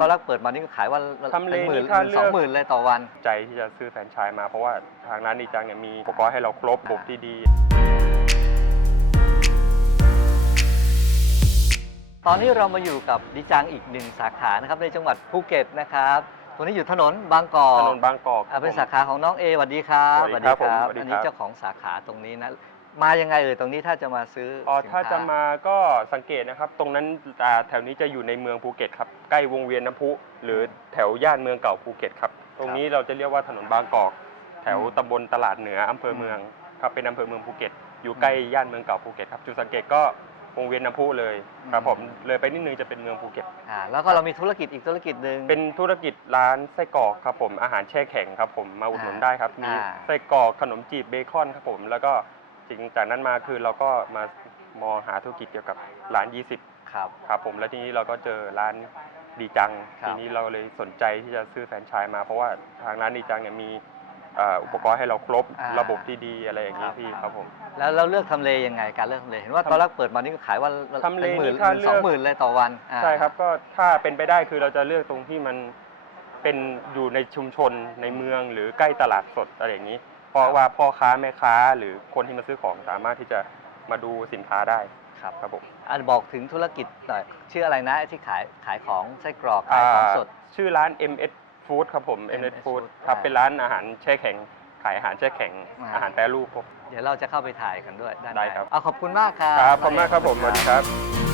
ตอนแรกเปิดมานี่ก็ขายวันละทำเลเป็นหมื่นนี่ถ้าเลืสอกองหมื่นเลยต่อวัน ใจที่จะซื้อแฟรนไชส์มาเพราะว่าทางร้านดีจังเนี่ยมีอุปกรณ์ให้เราครบระบบที่ดี ตอนนี้เรามาอยู่กับดิจังอีกหนึ่งสาขานะครับในจังหวัดภูเก็ตนะครับตัวนี้อยู่ถนนบางกอกถนนบางกอกอ่าเป็นสาขาของน้องเอสวัสดีครับสวัสดีครับผมสวัสดีครับ อันนี้เจ้าของสาขาตรงนี้นะ มายังไงเอ่ยตรงนี้ถ้าจะมาซื้ออ๋อสินถ้าค้จะมาก็สังเกตนะครับ ตรงนั้นอ่าแถวนี้จะอยู่ในเมืองภูเก็ตครับใกล้วงเวียนน้ำพุ หรือแถวย่านเมืองเก่าภูเก็ตครับ ตรงนี้เราจะเรียกว่าถนนบางกอก แถวตำบลตลาดเหนืออำเภอเมืองครับเป็นอำเภอเมืองภูเก็ต อยู่ใกล้ย่านเมืองเก่าภูเก็ตครับจุดสังเกตก็วงเวียนน้ำพุเลยครับผมเลยไปนิดนึงจะเป็นเมืองภูเก็ต อ่าแล้วก็เรามีธุรกิจอีกธุรกิจหนึ่ง เป็นธุรกิจร้านไส้กรอกครับผมอาหารแช่แข็งครับผมมาอุดหนุนอ่าได้ครับมีอ่า ไส้กรอกขนมจีบเบคอนครับผมแล้วก็ จริงจากนั้นมาคือเราก็มามองหาธุรกิจเกี่ยวกับร้าน 20 ครับ ครับผมแล้วทีนี้เราก็เจอร้านดีจัง ครับ ทีนี้เราเลยสนใจที่จะซื้อแฟรนไชส์มา เพราะว่าทางร้านดีจังเนี่ยมีเอ่ออุปกรณ์ให้เราครบอ่าระบบที่ดีอะไรอย่างนี้ครับ พี่ครับผม แล้วเราเลือกทำเลยังไงการเลือกทำเลเห็นว่าทำตอนแรกเปิดมานี่ก็ขายวันละทำเลเป็นหมื่นนี่ถ้าเลือกสองหมื่นเลยต่อวันอ่า ใช่ครับก็ถ้าเป็นไปได้คือเราจะเลือกตรงที่มันเป็นอยู่ในชุมชนในเมืองหรือใกล้ตลาดสดอะไรอย่างนี้เพราะว่าพ่อค้าแม่ค้าหรือคนที่มาซื้อของสามารถที่จะมาดูสินค้าได้ครับครับผมอันบอกถึงธุรกิจหน่อยชื่ออะไรนะที่ขายขายของไส้กรอกขายของสดอ่าชื่อร้าน MS Food ครับผม MS MS Food Food ครับอ่าเป็นร้านอาหารแช่แข็งขายอาหารแช่แข็งอ่าอาหารแปรรูปครับเดี๋ยวเราจะเข้าไปถ่ายกันด้วยด้านในได้ครับเอาขอบคุณมากครับ ครับขอบคุณมากครับผมสวัสดีครับ